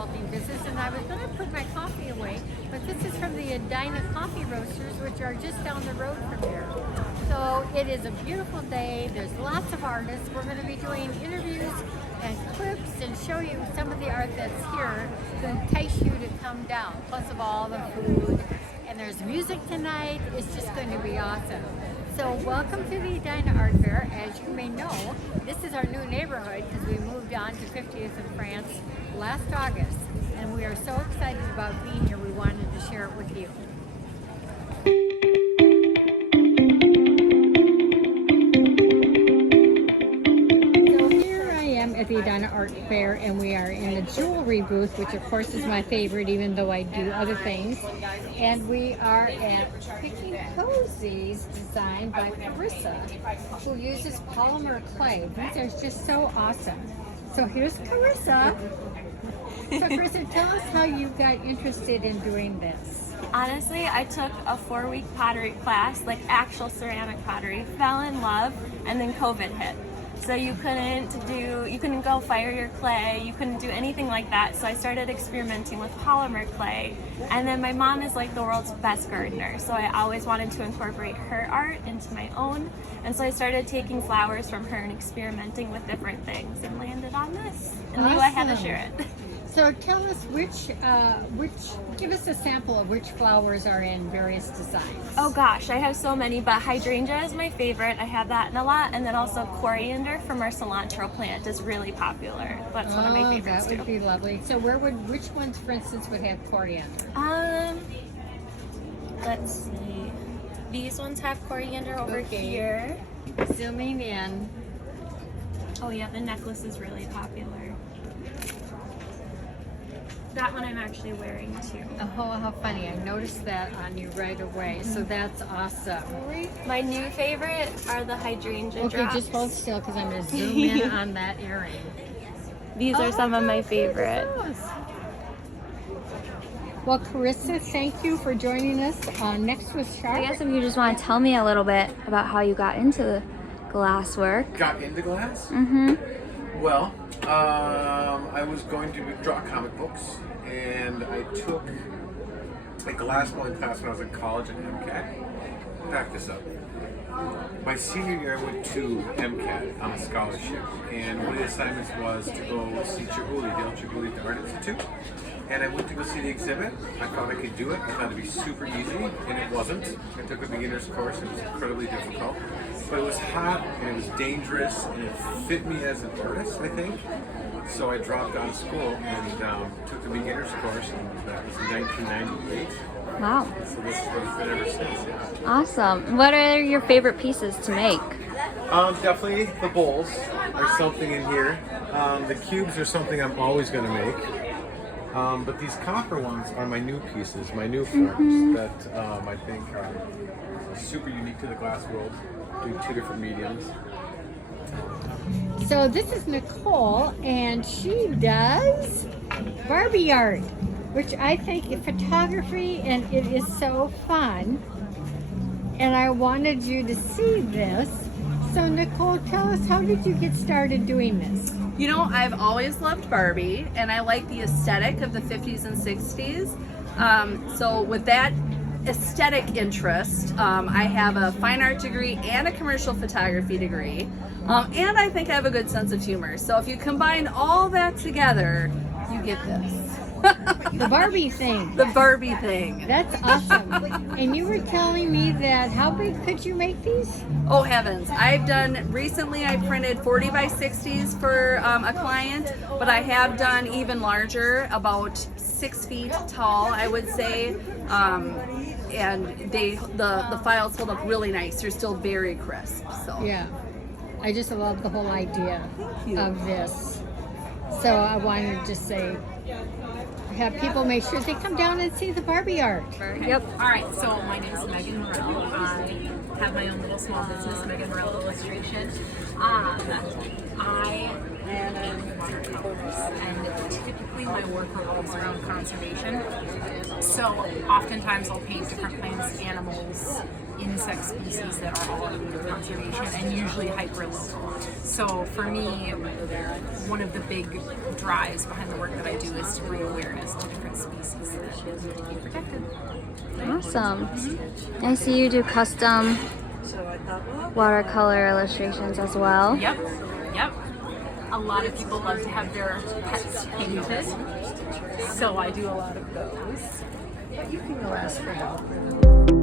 consulting business, and I was going to put my coffee away, but this is from the Edina Coffee Roasters, which are just down the road from here. So it is a beautiful day. There's lots of artists. We're going to be doing interviews and clips and show you some of the art that's here to entice you to come down, plus of all the food. And there's music tonight. It's just going to be awesome. So welcome to the Edina Art Fair. As you may know, this is our new neighborhood because we moved on to 50th in France last August. And we are so excited about being here, we wanted to share it with you. At the Edina Art Fair, and we are in the jewelry booth, which of course is my favorite, even though I do other things. And we are at Picking Cozies, designed by Carissa, who uses polymer clay. These are just so awesome. So here's Carissa. So Carissa, tell us how you got interested in doing this. Honestly, I took a 4-week pottery class, like actual ceramic pottery, fell in love, and then COVID hit. So you couldn't go fire your clay, you couldn't do anything like that. So I started experimenting with polymer clay. And then my mom is like the world's best gardener. So I always wanted to incorporate her art into my own. And so I started taking flowers from her and experimenting with different things and landed on this. And knew I had to share it. So tell us give us a sample of which flowers are in various designs. Oh gosh, I have so many, but hydrangea is my favorite. I have that in a lot. And then also coriander from our cilantro plant is really popular. That's one of my favorites too. That would be lovely. So which ones, for instance, would have coriander? Let's see. These ones have coriander over here. Zooming in. Oh yeah, the necklace is really popular. That one I'm actually wearing too. Oh, how funny. I noticed that on you right away. So that's awesome. My new favorite are the hydrangea drops. Okay, just hold still because I'm going to zoom in on that earring. These are some of my favorites. Well, Carissa, thank you for joining us. Next was Char. I guess if you just want to tell me a little bit about how you got into the glass work. Got into glass? Mm-hmm. Well, I was going to draw comic books, and I took a glass blowing class when I was in college at MCAT. Back this up. My senior year, I went to MCAT on a scholarship, and one of the assignments was to go see Chiguli, Dale Chiguli at the Art Institute. And I went to go see the exhibit. I thought I could do it. I thought it'd be super easy, and it wasn't. I took a beginner's course, and it was incredibly difficult. But it was hot, and it was dangerous, and it fit me as an artist, I think. So I dropped out of school and took the beginner's course, and that was in 1998. Wow. So this is what it's been ever since, yeah. Awesome. What are your favorite pieces to make? Definitely the bowls are something in here. The cubes are something I'm always going to make. But these copper ones are my new pieces, my new forms that I think are super unique to the glass world, doing 2 different mediums. So this is Nicole, and she does Barbie art, which I think is photography, and it is so fun. And I wanted you to see this. So Nicole, tell us, how did you get started doing this? You know, I've always loved Barbie, and I like the aesthetic of the 50s and 60s. So with that aesthetic interest, I have a fine art degree and a commercial photography degree. And I think I have a good sense of humor. So if you combine all that together, you get this. The Barbie thing. The Barbie thing. That's awesome. And you were telling me that, how big could you make these? Oh heavens. Recently I printed 40 by 60s for a client, but I have done even larger, about 6 feet tall, I would say. And the files hold up really nice. They're still very crisp. So yeah. I just love the whole idea of this. So I wanted to just say, have people make sure they come down and see the Barbie art. Yep. All right, so my name is Megan Morell. I have my own little small business, Megan Morell Illustration. I am an artist, and typically my work revolves around conservation. So oftentimes I'll paint different plants, animals, insect species that are all in need of conservation and usually hyper-local. So for me, one of the big drives behind the work that I do is to bring awareness to different species that need to be protected. Awesome. I see you do custom watercolor illustrations as well. Yep. A lot of people love to have their pets painted, so I do a lot of those. You can go ask for help.